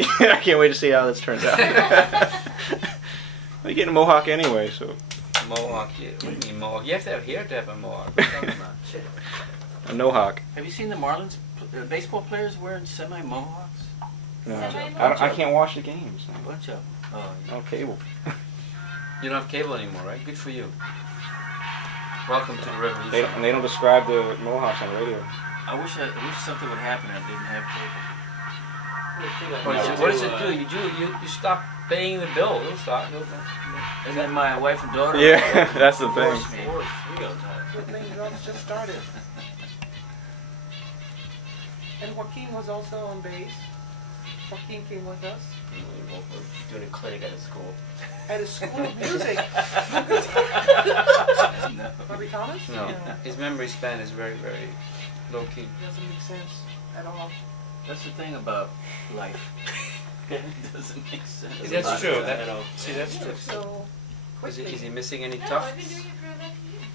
I can't wait to see how this turns out. You're getting a mohawk anyway, so. Mohawk? What do you mean mohawk? You have to have hair to have a mohawk. A no-hawk. Have you seen the Marlins baseball players wearing semi-mohawks? No, I can't watch the games. A bunch of them. Oh, no cable. You don't have cable anymore, right? Good for you. Welcome to the revolution. And they don't describe the mohawks on the radio. I wish something would happen. I didn't have cable. What does it do? You stop paying the bill. It'll stop. And then my wife and daughter. Yeah, that's the thing. The thing just started. And Joaquin was also on bass. Joaquin came with us. We're doing a clinic at a school. At a school of music. No. Bobby Thomas? No. His memory span is very, very low key. Doesn't make sense at all. That's the thing about life. It doesn't make sense. That's true. See, that's true. So, Is he missing any No, tufts? I've been doing it for 11 years.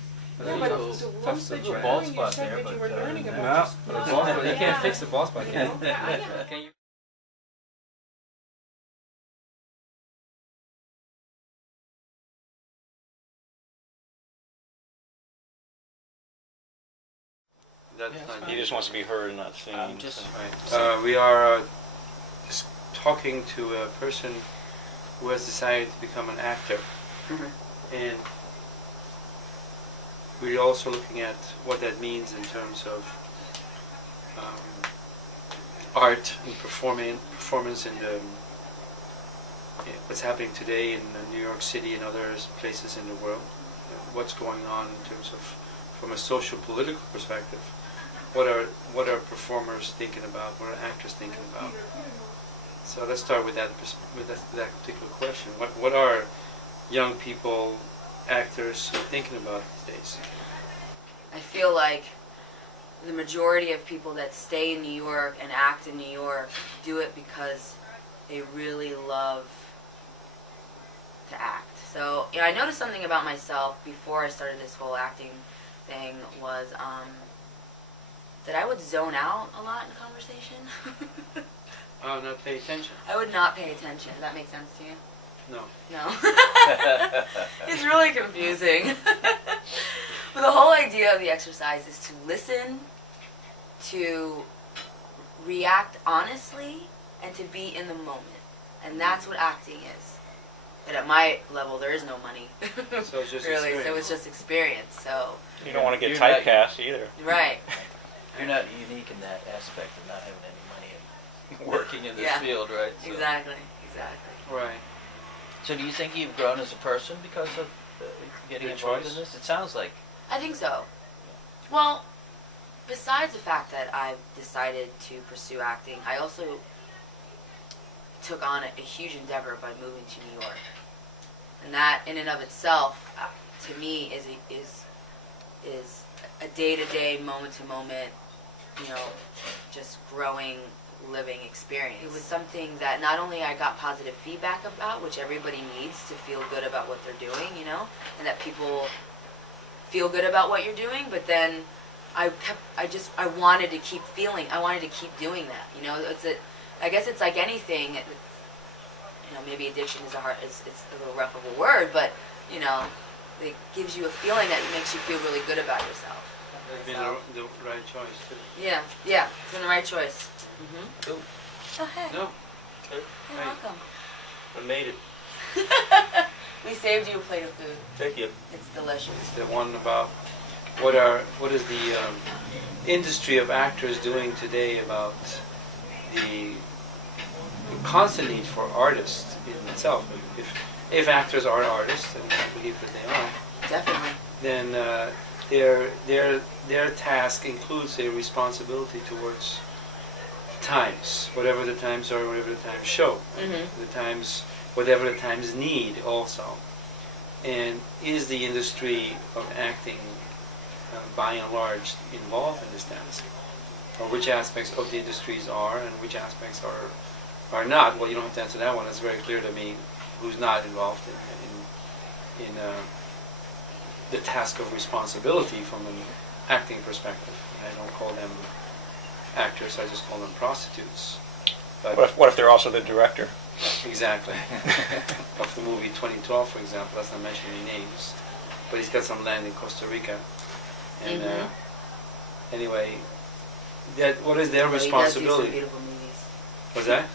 yeah, but the Tufts ones of that you're bald doing, you spot said there, that you but, were learning no. about. You can't fix the ball spot, can you? Can you? He just wants to be heard and not seen. Right. We are talking to a person who has decided to become an actor, and we're also looking at what that means in terms of art and performance in what's happening today in New York City and other places in the world. What's going on in terms of, from a social political perspective. What are performers thinking about? What are actors thinking about? So let's start with that particular question. What are young people, actors, thinking about these days? I feel like the majority of people that stay in New York and act in New York do it because they really love to act. So, you know, I noticed something about myself before I started this whole acting thing was that I would zone out a lot in conversation. Oh, not pay attention? I would not pay attention. Does that make sense to you? No. No. It's really confusing. But the whole idea of the exercise is to listen, to react honestly, and to be in the moment. And that's what acting is. But at my level, there is no money. So it's just really, experience. so it's just experience. So You don't want to get typecast either. right. You're not unique in that aspect of not having any money and working in this field, right? So. Exactly. Exactly. Right. So do you think you've grown as a person because of getting involved in this? It sounds like. I think so. Well, besides the fact that I've decided to pursue acting, I also took on a huge endeavor by moving to New York. And that, in and of itself, to me, is a day-to-day, moment-to-moment, you know, just growing, living experience. It was something that not only I got positive feedback about, which everybody needs to feel good about what they're doing, you know, and that people feel good about what you're doing, but then I wanted to keep doing that, you know. I guess it's like anything, you know, maybe addiction is it's a little rough of a word, but, you know, it gives you a feeling that makes you feel really good about yourself. It's been the right choice, too. Yeah, it's been the right choice. Cool. Oh, hey. No. Okay. You're welcome. I made it. We saved you a plate of food. Thank you. It's delicious. The one about what is the industry of actors doing today about the constant need for artists in itself. If actors are artists, and I believe that they are, Definitely. then their task includes a responsibility towards times, whatever the times are, whatever the times show, the times, whatever the times need also. And is the industry of acting, by and large, involved in this task? Or which aspects of the industries are, and which aspects are not? Well, you don't have to answer that one. It's very clear to me who's not involved in the task of responsibility from an acting perspective. I don't call them actors, I just call them prostitutes. But What if they're also the director? exactly. Of the movie 2012, for example, let's not mention any names, but he's got some land in Costa Rica, and anyway, what is their responsibility? He does do some beautiful movies. What's that?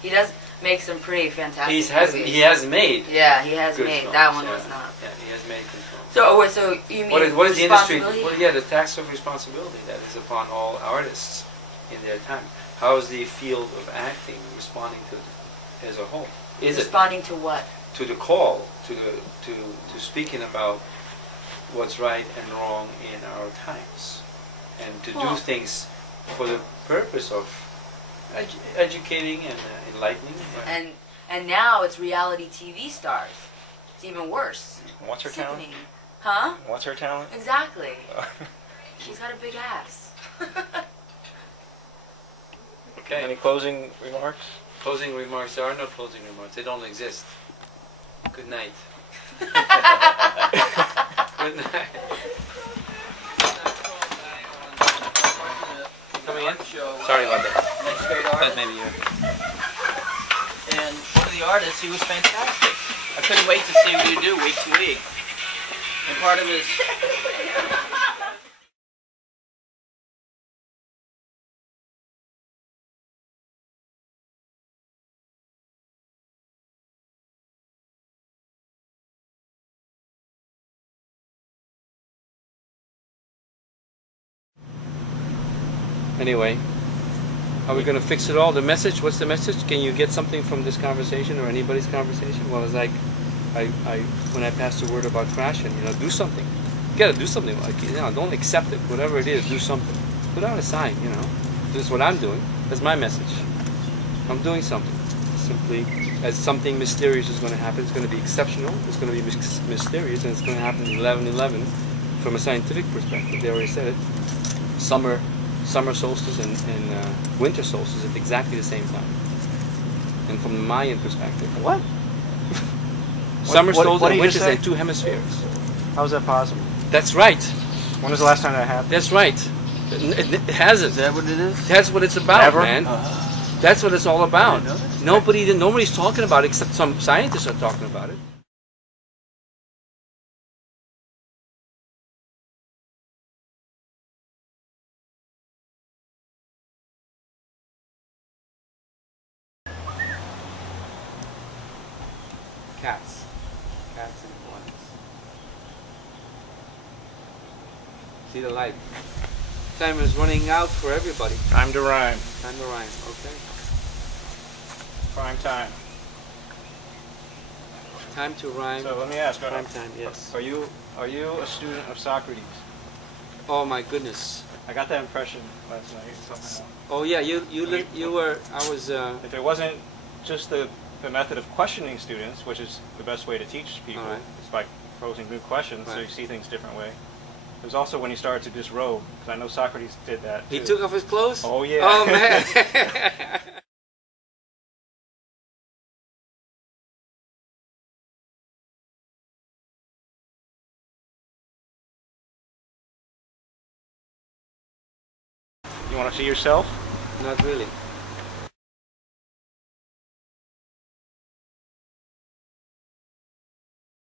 He does make some pretty fantastic movies. He has made. Yeah, he has good made. films, That one yeah. was not. Yeah, he has made good films. So you mean What is the industry? responsibility? Well, yeah, the tax of responsibility that is upon all artists in their time. How is the field of acting responding to it as a whole? Is Responding to what? to the call, to speaking about what's right and wrong in our times, and to do things for the purpose of educating and enlightening. Right? And now it's reality TV stars. It's even worse. What's her talent? Sickening. Huh? What's her talent? Exactly. She's got a big ass. Okay. Any closing remarks? Closing remarks. There are no closing remarks. They don't exist. Good night. Good night. Coming in? Sorry about that. Next great artist. Maybe you. And one of the artists, he was fantastic. I couldn't wait to see what he'd do week to week. And part of his... Anyway, are we going to fix it all? The message? What's the message? Can you get something from this conversation or anybody's conversation? Well, it's like, when I passed the word about crashing, do something. You got to do something. Like, don't accept it. Whatever it is, do something. Put out a sign. This is what I'm doing. That's my message. I'm doing something. Simply, as something mysterious is going to happen, it's going to be exceptional. It's going to be mysterious, and it's going to happen 11/11 from a scientific perspective. They already said it. Summer solstice and winter solstice at exactly the same time. And from the Mayan perspective, What? summer solstice what and did you winter say? are two hemispheres. How is that possible? That's right. When was the last time that happened? That's right. It hasn't. Is that what it is? That's what it's about, Never? man. That's what it's all about. I didn't know that. Nobody's talking about it except some scientists are talking about it. Cats and ones. See the light. Time is running out for everybody. Time to rhyme. Time to rhyme. Okay. Prime time. Time to rhyme. So let me ask. Prime time. Yes. Are you a student of Socrates? Oh my goodness. I got that impression last night somehow. Oh yeah. You were. I was. If it wasn't just the method of questioning students, which is the best way to teach people, All right. is by posing good questions, so Right. you see things a different way. It was also when he started to disrobe, because I know Socrates did that He too. took off his clothes. Oh yeah. Oh man. You want to see yourself? Not really.